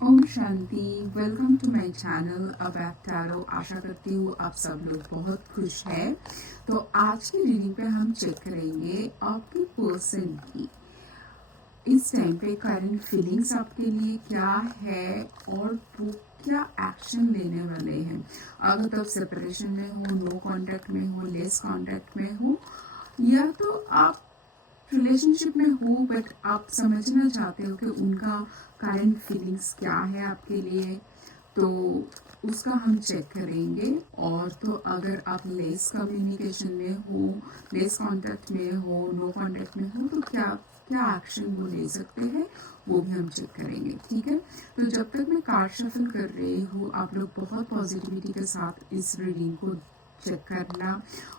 ओम शांति। Welcome to my channel अबैक tarot. आशा करती हूँ आप सब लोग बहुत खुश हैं। तो आज की रीडिंग पे हम चेक करेंगे आपके पर्सन की इस टाइम पे करंट फीलिंग्स आपके लिए क्या है और वो क्या एक्शन लेने वाले हैं। अगर तब सेपरेशन में हो, नो कांटेक्ट में हो, लेस कांटेक्ट में हो, या तो आप रिलेशनशिप में हो बट आप समझना चाहते हो कि उनका करंट फीलिंग्स क्या है आपके लिए, तो उसका हम चेक करेंगे। और तो अगर आप लेस कम्युनिकेशन में हो, लेस कांटेक्ट में हो, नो कांटेक्ट में हो, तो क्या क्या एक्शन वो ले सकते हैं वो भी हम चेक करेंगे। ठीक है, तो जब तक मैं कार्ड शफल कर रही हूँ आप लोग बहुत पॉजिटिविटी के साथ इस रीडिंग को चेक करना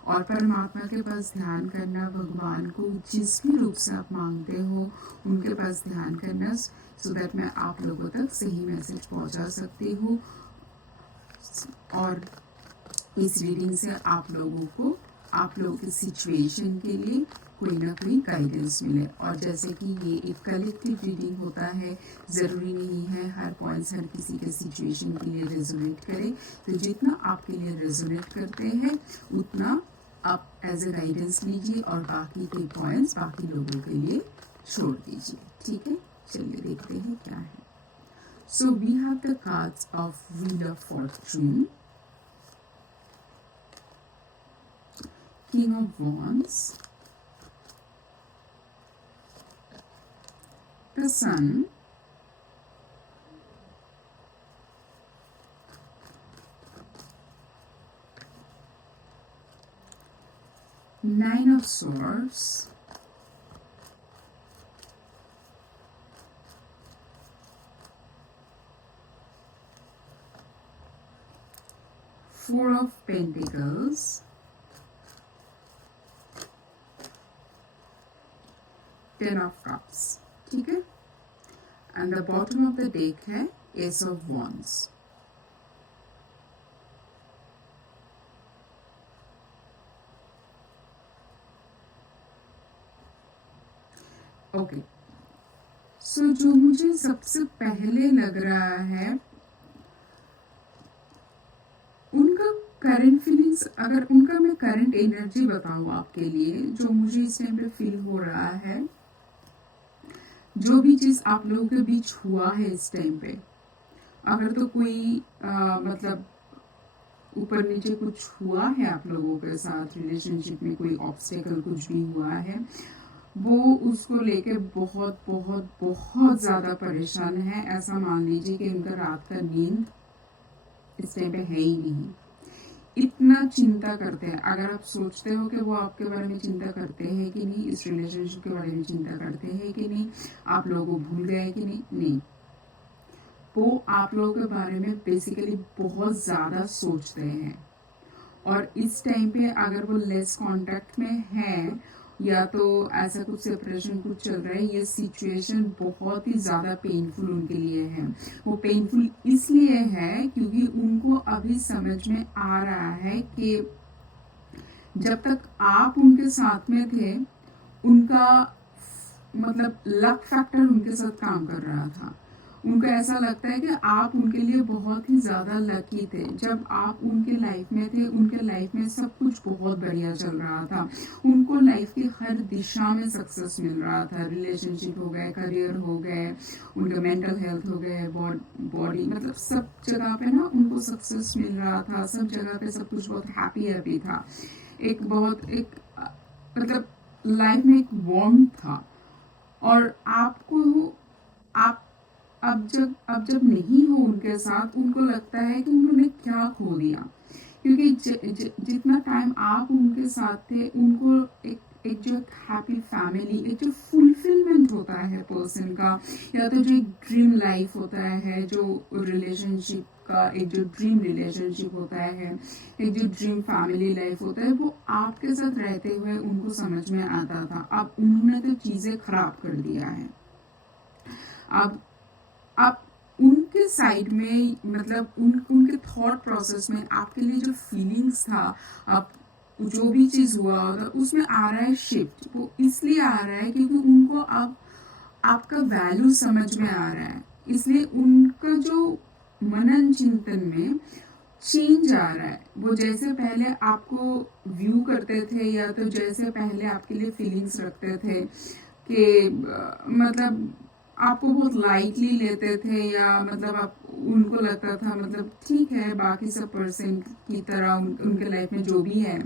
और परमात्मा के पास ध्यान करना, भगवान को जिस भी रूप से आप मांगते हो उनके पास ध्यान करना, सो दैट मैं आप लोगों तक सही मैसेज पहुंचा सकती हूँ और इस रीडिंग से आप लोगों को आप लोगों की सिचुएशन के लिए कोई ना कोई गाइडेंस मिले। और जैसे कि ये एक कलेक्टिव रीडिंग होता है, ज़रूरी नहीं है हर पॉइंट्स हर किसी के सिचुएशन के लिए रेजोनेट करे। तो जितना आपके लिए रेजोनेट करते हैं उतना आप एज ए गाइडेंस लीजिए और बाकी के पॉइंट्स बाकी लोगों के लिए छोड़ दीजिए। ठीक है, चलिए देखते हैं क्या है। So we have the cards of wheel of fortune, King of Wands, the Sun, Nine of Swords, Four of Pentacles, Ten of Cups। ठीक है, and the bottom of the deck है एस ऑफ वॉन्ड्स। ओके, सो जो मुझे सबसे पहले लग रहा है उनका करंट फीलिंग्स, अगर उनका मैं करंट एनर्जी बताऊँ आपके लिए, जो मुझे इस टाइम पे फील हो रहा है, जो भी चीज़ आप लोगों के बीच हुआ है इस टाइम पे, अगर तो कोई मतलब ऊपर नीचे कुछ हुआ है आप लोगों के साथ रिलेशनशिप में, कोई ऑब्स्टेकल कुछ भी हुआ है, वो उसको लेके बहुत बहुत बहुत ज़्यादा परेशान है। ऐसा मान लीजिए कि उनका रात का नींद इस टाइम पे है ही नहीं, इतना चिंता करते हैं। अगर आप सोचते हो कि वो आपके बारे में चिंता करते हैं कि नहीं, इस रिलेशनशिप के बारे में चिंता करते हैं कि नहीं, आप लोगों को भूल गए कि नहीं, वो आप लोगों के बारे में बेसिकली बहुत ज़्यादा सोचते हैं। और इस टाइम पे अगर वो लेस कांटेक्ट में है या तो ऐसा कुछ सेपरेशन कुछ चल रहा है, ये सिचुएशन बहुत ही ज़्यादा पेनफुल उनके लिए है। वो पेनफुल इसलिए है क्योंकि उनको अभी समझ में आ रहा है कि जब तक आप उनके साथ में थे उनका मतलब लक फैक्टर उनके साथ काम कर रहा था। उनको ऐसा लगता है कि आप उनके लिए बहुत ही ज़्यादा लकी थे। जब आप उनके लाइफ में थे उनके लाइफ में सब कुछ बहुत बढ़िया चल रहा था, उनको लाइफ की हर दिशा में सक्सेस मिल रहा था। रिलेशनशिप हो गए, करियर हो गए, उनका मेंटल हेल्थ हो गए, बॉडी, मतलब सब जगह पे ना उनको सक्सेस मिल रहा था। सब जगह पे सब कुछ बहुत हैप्पी था। एक बहुत एक मतलब लाइफ में एक वार्म था। और आपको आप अब जब नहीं हो उनके साथ, उनको लगता है कि उन्होंने क्या खो दिया। क्योंकि जितना टाइम आप उनके साथ थे उनको एक जो हैप्पी फैमिली, एक जो फुलफिलमेंट होता है पर्सन का, या तो जो एक ड्रीम लाइफ होता है, जो रिलेशनशिप का एक जो ड्रीम रिलेशनशिप होता है, एक जो ड्रीम फैमिली लाइफ होता है, वो आपके साथ रहते हुए उनको समझ में आता था। अब उन्होंने तो चीज़ें खराब कर दिया है। अब आप उनके साइड में मतलब उनके थॉट प्रोसेस में आपके लिए जो फीलिंग्स था, आप जो भी चीज़ हुआ होगा उसमें आ रहा है शिफ्ट। वो इसलिए आ रहा है क्योंकि उनको अब आपका वैल्यू समझ में आ रहा है। इसलिए उनका जो मनन चिंतन में चेंज आ रहा है। वो जैसे पहले आपको व्यू करते थे या तो जैसे पहले आपके लिए फीलिंग्स रखते थे कि मतलब आपको बहुत लाइटली लेते थे, या मतलब आप उनको लगता था मतलब ठीक है बाकी सब पर्सन की तरह उनके लाइफ में जो भी है,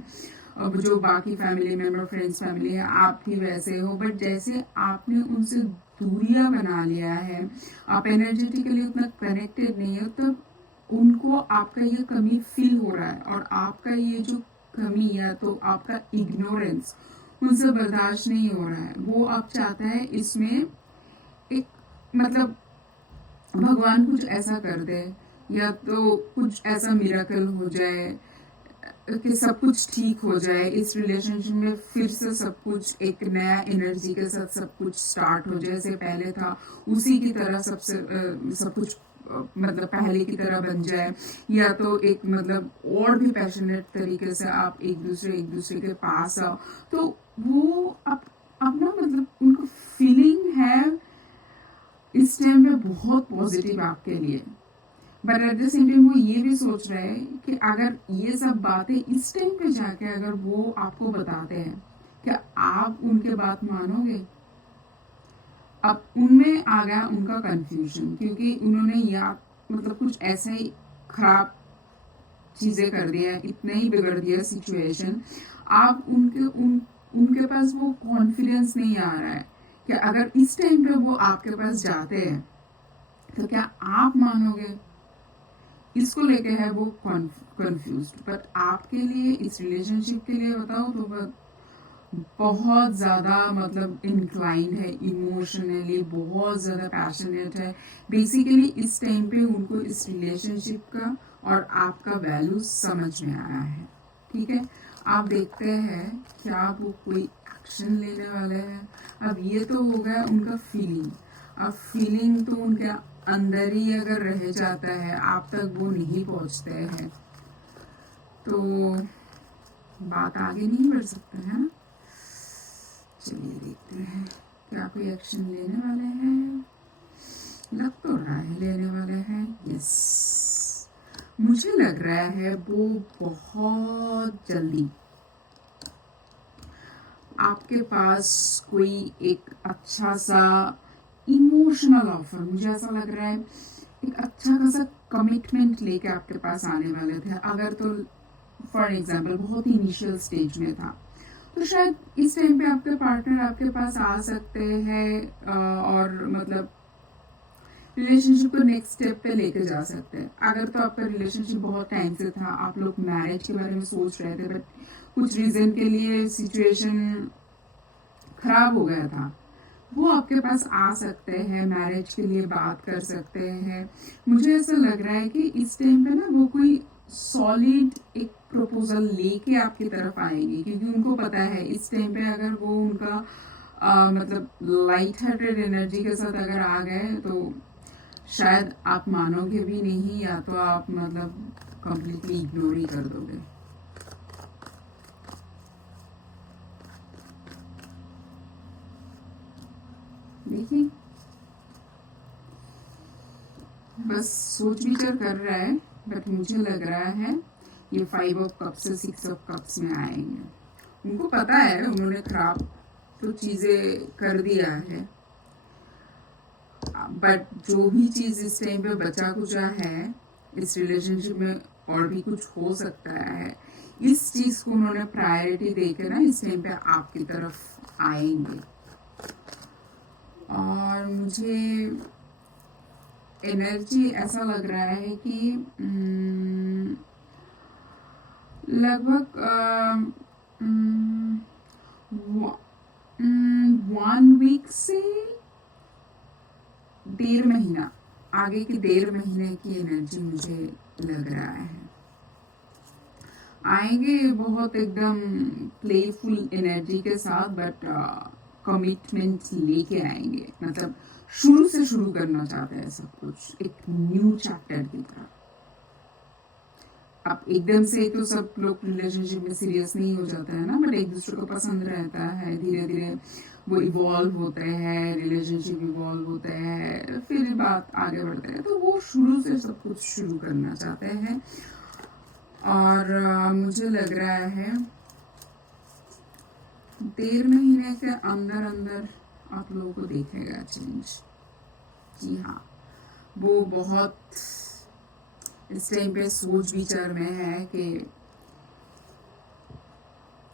अब जो बाकी फैमिली मेम्बर फ्रेंड्स फैमिली है आप भी वैसे हो। बट जैसे आपने उनसे दूरियां बना लिया है, आप एनर्जेटिकली उतना कनेक्टेड नहीं हो, तब उनको आपका ये कमी फील हो रहा है, और आपका ये जो कमी या तो आपका इग्नोरेंस उनसे बर्दाश्त नहीं हो रहा है। वो आप चाहता है इसमें एक मतलब भगवान कुछ ऐसा कर दे, या तो कुछ ऐसा मिराकल हो जाए कि सब कुछ ठीक हो जाए, इस रिलेशनशिप में फिर से सब कुछ एक नया एनर्जी के साथ सब कुछ स्टार्ट हो, जैसे पहले था उसी की तरह सबसे सब कुछ मतलब पहले की तरह बन जाए, या तो एक मतलब और भी पैशनेट तरीके से आप एक दूसरे के पास आओ। तो वो अपना मतलब उनको फीलिंग है इस टाइम पे बहुत पॉजिटिव आपके लिए। But at the same time वो ये भी सोच रहे हैं कि अगर ये सब बातें इस टाइम पे जाके अगर वो आपको बताते हैं, क्या आप उनके बात मानोगे? अब उनमें आ गया उनका कंफ्यूजन, क्योंकि उन्होंने या मतलब कुछ ऐसे ही खराब चीजें कर दिया, इतना ही बिगड़ दिया सिचुएशन। आप उनके पास वो कॉन्फिडेंस नहीं आ रहा है कि अगर इस टाइम पे वो आपके पास जाते हैं तो क्या आप मानोगे? इसको लेके है वो कंफ्यूज्ड। बट आपके लिए इस रिलेशनशिप के लिए बताओ तो वो बहुत ज़्यादा मतलब इंक्लाइंड है, इमोशनली बहुत ज़्यादा पैशनेट है। बेसिकली इस टाइम पे उनको इस रिलेशनशिप का और आपका वैल्यू समझ में आया है। ठीक है, आप देखते हैं क्या वो कोई एक्शन लेने वाले हैं। अब ये तो हो गया उनका फीलिंग। अब फीलिंग तो उनके अंदर ही अगर रह जाता है, आप तक वो नहीं पहुंचते हैं, तो बात आगे नहीं बढ़ सकते है ना। चलिए देखते हैं क्या कोई एक्शन लेने वाले हैं। लग तो रहा है लेने वाले हैं, यस मुझे लग रहा है वो बहुत जल्दी आपके पास कोई एक अच्छा सा इमोशनल ऑफर, मुझे ऐसा लग रहा है एक अच्छा खासा कमिटमेंट लेके आपके पास आने वाले थे। अगर तो फॉर एग्जाम्पल बहुत ही इनिशियल स्टेज में था, तो शायद इस टाइम पे आपके पार्टनर आपके पास आ सकते हैं और मतलब रिलेशनशिप को नेक्स्ट स्टेप पे लेके जा सकते हैं। अगर तो आपका रिलेशनशिप बहुत टाइम से था, आप लोग मैरिज के बारे में सोच रहे थे, बट कुछ रीजन के लिए सिचुएशन खराब हो गया था, वो आपके पास आ सकते हैं, मैरिज के लिए बात कर सकते हैं। मुझे ऐसा लग रहा है कि इस टाइम पे ना वो कोई सॉलिड एक प्रपोजल लेके आपकी तरफ आएंगे, क्योंकि उनको पता है इस टाइम पे अगर वो उनका मतलब लाइट हार्टेड एनर्जी के साथ अगर आ गए तो शायद आप मानोगे भी नहीं, या तो आप मतलब कंप्लीटली इग्नोर ही कर दोगे। देखिए बस सोच विचार कर रहा है, बट मुझे लग रहा है ये 5 ऑफ कप्स से 6 ऑफ कप्स में आएंगे। उनको पता है उन्होंने खराब तो चीजें कर दिया है, बट जो भी चीज इस टाइम पे बचा कुचा है इस रिलेशनशिप में, और भी कुछ हो सकता है, इस चीज को उन्होंने प्रायोरिटी देकर ना इस टाइम पे आपकी तरफ आएंगे। और मुझे एनर्जी ऐसा लग रहा है कि लगभग 1 वीक से 1.5 महीना, आगे के 1.5 महीने की एनर्जी मुझे लग रहा है। आएंगे बहुत एकदम प्लेफुल एनर्जी के साथ, बट कमिटमेंट लेके आएंगे, मतलब शुरू से शुरू करना चाहते हैं सब कुछ एक न्यू चैप्टर की तरह। अब एकदम से तो सब लोग रिलेशनशिप में सीरियस नहीं हो जाता है ना, बट एक दूसरे को पसंद रहता है, धीरे धीरे वो इवॉल्व होते हैं, रिलेशनशिप इवॉल्व होते हैं, फिर बात आगे बढ़ते हैं, तो वो शुरू से सब कुछ शुरू करना चाहते हैं। और मुझे लग रहा है 13 महीने के अंदर अंदर आप लोगों को देखेगा चेंज। जी हाँ, वो बहुत इस टाइम पे सोच विचार में है कि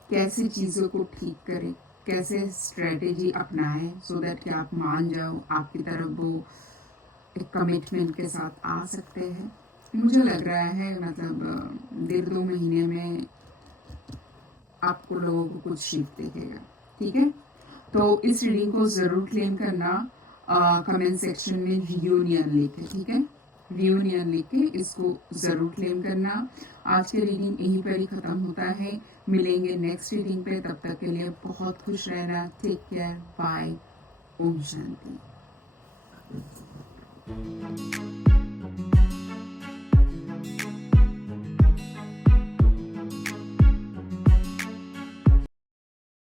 कैसे चीज़ों को ठीक करें, कैसे स्ट्रेटेजी अपनाएं सो दैट कि आप मान जाओ, आपकी तरफ वो एक कमिटमेंट के साथ आ सकते हैं। मुझे लग रहा है मतलब 1.5-2 महीने में आपको लोगों को कुछ शिफ्ट दिखेगा। ठीक है, तो इस रीडिंग को ज़रूर क्लेम करना, कमेंट सेक्शन में रियूनियन लिखे। ठीक है, रियूनियन लिख के इसको ज़रूर क्लेम करना। आज के रीडिंग यहीं पर ही ख़त्म होता है। मिलेंगे नेक्स्ट रीडिंग पे, तब तक के लिए बहुत खुश रहना। Take care, bye, Om Shanti.